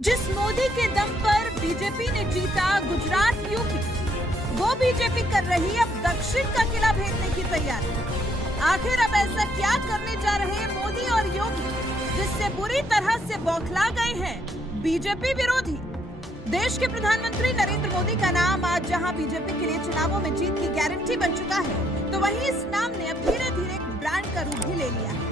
जिस मोदी के दम पर बीजेपी ने जीता गुजरात यूपी, वो बीजेपी कर रही अब दक्षिण का किला भेदने की तैयारी। आखिर अब ऐसा क्या करने जा रहे मोदी और योगी जिससे बुरी तरह से बौखला गए हैं बीजेपी विरोधी। देश के प्रधानमंत्री नरेंद्र मोदी का नाम आज जहां बीजेपी के लिए चुनावों में जीत की गारंटी बन चुका है, तो वहीं इस नाम ने अब धीरे धीरे एक ब्रांड का रूप भी ले लिया है,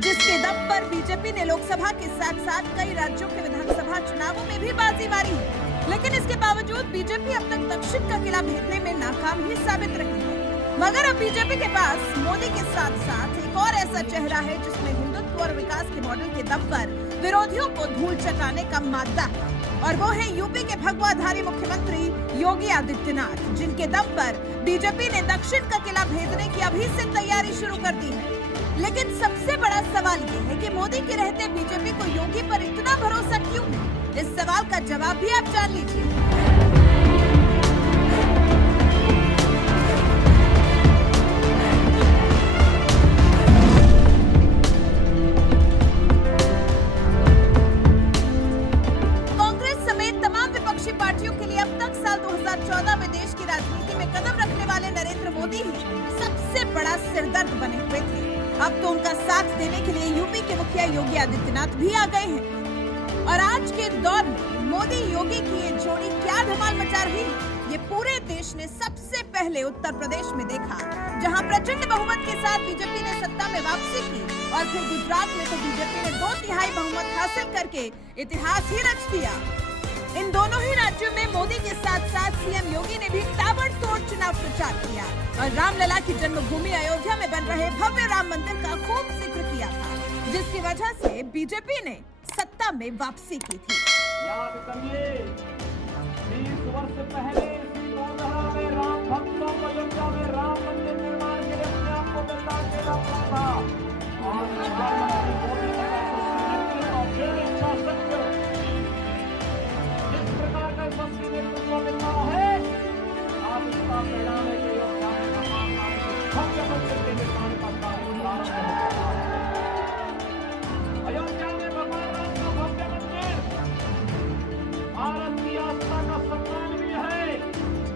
जिसके दम पर बीजेपी ने लोकसभा के साथ साथ कई राज्यों के विधानसभा चुनावों में भी बाजी मारी है। लेकिन इसके बावजूद बीजेपी अब तक दक्षिण का किला भेदने में नाकाम ही साबित रही है। मगर अब बीजेपी के पास मोदी के साथ साथ एक और ऐसा चेहरा है जिसमें हिंदुत्व और विकास के मॉडल के दम पर विरोधियों को धूल चटाने का मादा है, और वो है यूपी के भगवाधारी मुख्यमंत्री योगी आदित्यनाथ, जिनके दम पर बीजेपी ने दक्षिण का किला भेदने की अभी से तैयारी शुरू कर दी है। लेकिन सबसे बड़ा सवाल ये है कि मोदी के रहते बीजेपी को योगी पर इतना भरोसा क्यों है? इस सवाल का जवाब भी आप जान लीजिए। कांग्रेस समेत तमाम विपक्षी पार्टियों के लिए अब तक साल 2014 में देश की राजनीति में कदम रखने वाले नरेंद्र मोदी ही सबसे बड़ा सिरदर्द बने हुए थे। अब तो उनका साथ देने के लिए यूपी के मुखिया योगी आदित्यनाथ भी आ गए हैं, और आज के दौर में मोदी योगी की ये जोड़ी क्या धमाल मचा रही है, ये पूरे देश ने सबसे पहले उत्तर प्रदेश में देखा, जहां प्रचंड बहुमत के साथ बीजेपी ने सत्ता में वापसी की, और फिर गुजरात में तो बीजेपी ने 2/3 बहुमत हासिल करके इतिहास ही रच दिया। इन दोनों ही राज्यों में मोदी के साथ साथ सीएम योगी ने भी ताबड़तोड़ चुनाव प्रचार किया और रामलला की जन्मभूमि अयोध्या में बन रहे भव्य राम मंदिर का खूब जिक्र किया था, जिसकी वजह से बीजेपी ने सत्ता में वापसी की थी। याद करिए, 20 वर्ष पहले इसी लोकसभा में राम भक्तों को अयोध्या में राम मंदिर निर्माण के लिए अपने आप को बलिदान देना पड़ा था। आज प्रधानमंत्री मोदी का यशस्वी और फिर इच्छा शक्ति जिस प्रकार का यशस्वी नेतृत्व मिल रहा है, आज इसका परिणाम है कि अयोध्या में भव्य मंदिर के निर्माण का कार्य प्रारंभ हो रहा है। अयोध्या में भगवान राम का भव्य मंदिर भारत की आस्था का सम्मान भी है,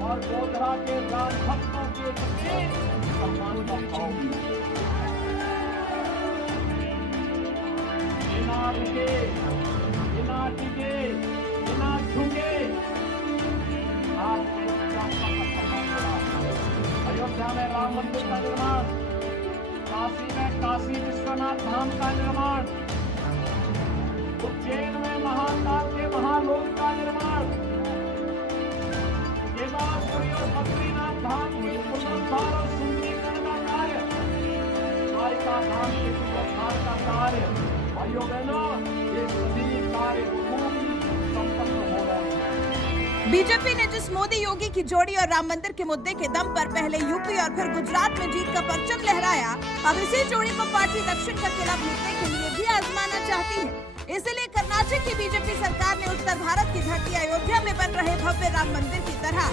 और गोधरा के राजभक्तों के प्रति सम्मान का भाव भी है। बिना रुके, बिना टिके, बिना झुके आपके आस्था का सम्मान हो रहा है। अयोध्या में राम मंदिर का निर्माण, काशी में काशी विश्वनाथ धाम का निर्माण, उज्जैन में महाकाल के महालोक का निर्माण, केदारपुरी और बद्रीनाथ धाम के पुनरुद्धार और सुंदरीकरण का कार्य, द्वारिका धाम के पुनरुद्धार का कार्य, भाइयों बहनों, ये सभी कार्य खूब संपन्न हो रहे हैं। बीजेपी ने जिस मोदी योगी की जोड़ी और राम मंदिर के मुद्दे के दम पर पहले यूपी और फिर गुजरात में जीत का परचम लहराया, अब इसी जोड़ी को पार्टी दक्षिण का किला भेदने के लिए भी आजमाना चाहती है। इसलिए कर्नाटक की बीजेपी सरकार ने उत्तर भारत की धरती अयोध्या में बन रहे भव्य राम मंदिर की तरह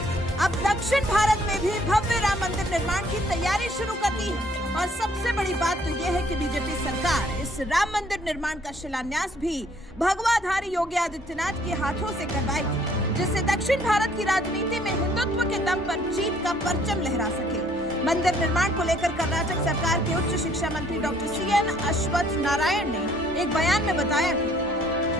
अब दक्षिण भारत में भी भव्य राम मंदिर निर्माण की तैयारी शुरू कर दी है। और सबसे बड़ी बात तो यह है कि बीजेपी सरकार इस राम मंदिर निर्माण का शिलान्यास भी भगवाधारी योगी आदित्यनाथ के हाथों से करवाएगी, जिससे दक्षिण भारत की राजनीति में हिंदुत्व के दम पर जीत का परचम लहरा सके। मंदिर निर्माण को लेकर कर्नाटक सरकार के उच्च शिक्षा मंत्री डॉक्टर CN अश्वत्थ नारायण ने एक बयान में बताया कि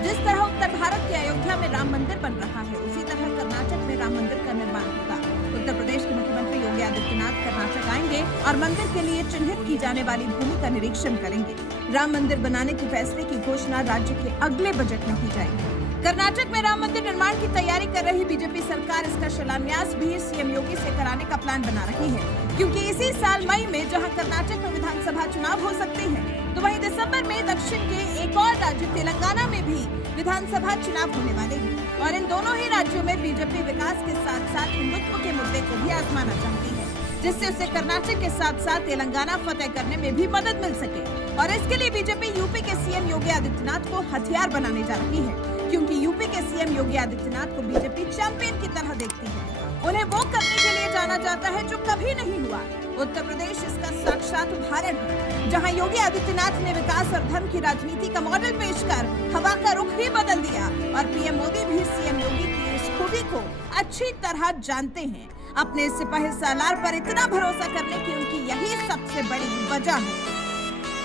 जिस तरह उत्तर भारत के अयोध्या में राम मंदिर बन रहा है, उसी तरह कर्नाटक में राम मंदिर का निर्माण होगा। उत्तर प्रदेश के मुख्यमंत्री योगी आदित्यनाथ कर्नाटक आएंगे और मंदिर के लिए चिन्हित की जाने वाली भूमि का निरीक्षण करेंगे। राम मंदिर बनाने के फैसले की घोषणा राज्य के अगले बजट में की जाएगी। कर्नाटक में राम मंदिर निर्माण की तैयारी कर रही बीजेपी सरकार इसका शिलान्यास भी सीएम योगी से कराने का प्लान बना रही है, क्योंकि इसी साल मई में जहां कर्नाटक में विधानसभा चुनाव हो सकते हैं, तो वहीं दिसंबर में दक्षिण के एक और राज्य तेलंगाना में भी विधानसभा चुनाव होने वाले हैं। और इन दोनों ही राज्यों में बीजेपी विकास के साथ साथ हिंदुत्व के मुद्दे को भी आजमाना चाहती है, जिससे उसे कर्नाटक के साथ साथ तेलंगाना फतेह करने में भी मदद मिल सके। और इसके लिए बीजेपी यूपी के सीएम योगी आदित्यनाथ को हथियार बनाने जा रही है, क्योंकि यूपी के सीएम सीएम योगी आदित्यनाथ को बीजेपी चैंपियन की तरह देखती है। उन्हें वो करने के लिए जाना जाता है जो कभी नहीं हुआ। उत्तर प्रदेश इसका साक्षात उदाहरण है, जहां योगी आदित्यनाथ ने विकास और धर्म की राजनीति का मॉडल पेश कर हवा का रुख ही बदल दिया और पीएम मोदी भी सीएम योगी की इस खूबी को अच्छी तरह जानते हैं। अपने सिपाही सालार पर इतना भरोसा करने की उनकी यही सबसे बड़ी वजह है।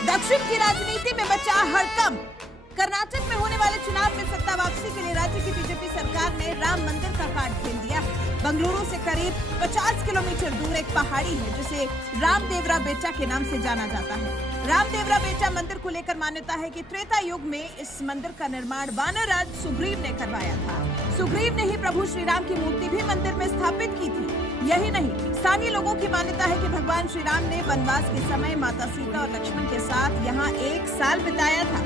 दक्षिण की राजनीति में बचा हड़कंप। कर्नाटक में होने वाले चुनाव में सत्ता वापसी के लिए राज्य की बीजेपी सरकार ने राम मंदिर का कार्ड खेल दिया है। बंगलुरु से करीब 50 किलोमीटर दूर एक पहाड़ी है जिसे रामदेवरा बेटा के नाम से जाना जाता है। रामदेवरा बेटा मंदिर को लेकर मान्यता है कि त्रेता युग में इस मंदिर का निर्माण वानर राज सुग्रीव ने करवाया था। सुग्रीव ने ही प्रभु श्री राम की मूर्ति भी मंदिर में स्थापित की थी। यही नहीं, स्थानीय लोगों की मान्यता है कि भगवान श्री राम ने वनवास के समय माता सीता और लक्ष्मण के साथ यहाँ 1 साल बिताया था।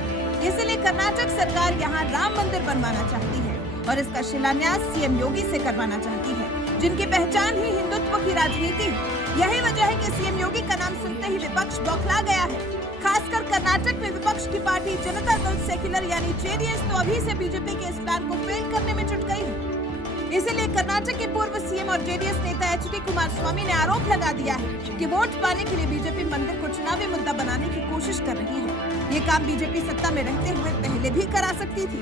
इसलिए कर्नाटक सरकार यहाँ राम मंदिर बनवाना चाहती है और इसका शिलान्यास सीएम योगी से करवाना चाहती है, जिनकी पहचान ही हिंदुत्व की राजनीति है। यही वजह है कि सीएम योगी का नाम सुनते ही विपक्ष बौखला गया है। खासकर कर्नाटक में विपक्ष की पार्टी जनता दल सेक्युलर यानी जेडीएस तो अभी से बीजेपी के इस प्लान को फेल करने में जुट गई है। इसलिए कर्नाटक के पूर्व सीएम और जेडीएस नेता एचडी कुमारस्वामी ने आरोप लगा दिया है कि वोट पाने के लिए बीजेपी मंदिर को चुनावी मुद्दा बनाने की कोशिश कर रही है। ये काम बीजेपी सत्ता में रहते हुए पहले भी करा सकती थी।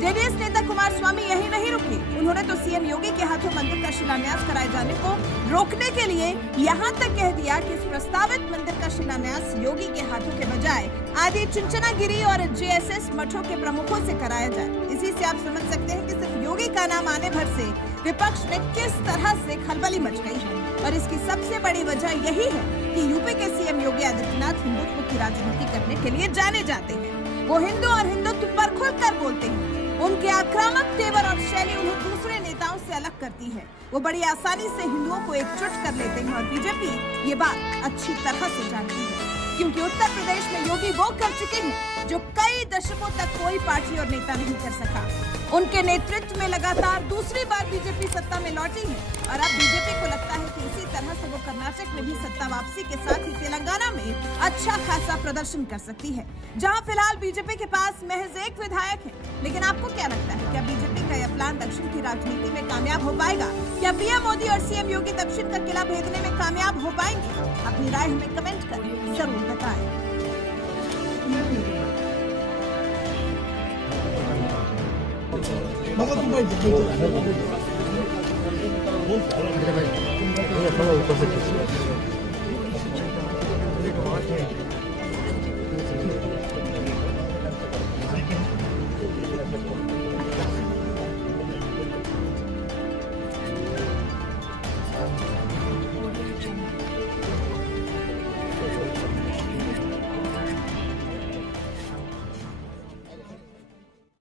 जेडीएस नेता कुमारस्वामी यही नहीं रुके, उन्होंने तो सीएम योगी के हाथों मंदिर का शिलान्यास कराए जाने को रोकने के लिए यहाँ तक कह दिया कि इस प्रस्तावित मंदिर का शिलान्यास योगी के हाथों के बजाय आदि चुनचनागिरी और जेएसएस मठों के प्रमुखों से कराया जाए। इसी से आप समझ सकते हैं कि सिर्फ योगी का नाम आने भर से विपक्ष में किस तरह से खलबली मच गई है। और इसकी सबसे बड़ी वजह यही है कि यूपी के सीएम योगी आदित्यनाथ हिंदुत्व की राजनीति करने के लिए जाने जाते हैं। वो हिंदू और हिंदुत्व पर खुलकर बोलते हैं। उनके आक्रामक तेवर और शैली उन्हें दूसरे नेताओं से अलग करती है। वो बड़ी आसानी से हिंदुओं को एकजुट कर लेते हैं और बीजेपी ये बात अच्छी तरह से जानती है, क्योंकि उत्तर प्रदेश में योगी वो कर चुके हैं जो कई दशकों तक कोई पार्टी और नेता नहीं कर सका। उनके नेतृत्व में लगातार दूसरी बार बीजेपी सत्ता में लौटी है और अब बीजेपी को लगता है कि इसी तरह से वो कर्नाटक में भी सत्ता वापसी के साथ ही तेलंगाना में अच्छा खासा प्रदर्शन कर सकती है, जहां फिलहाल बीजेपी के पास महज एक विधायक है। लेकिन आपको क्या लगता है, क्या बीजेपी का यह प्लान दक्षिण की राजनीति में कामयाब हो पाएगा? क्या पीएम मोदी और सीएम योगी दक्षिण का किला भेदने में कामयाब हो पाएंगे? अपनी राय हमें कमेंट कर जरूर बताएं। ऊपर से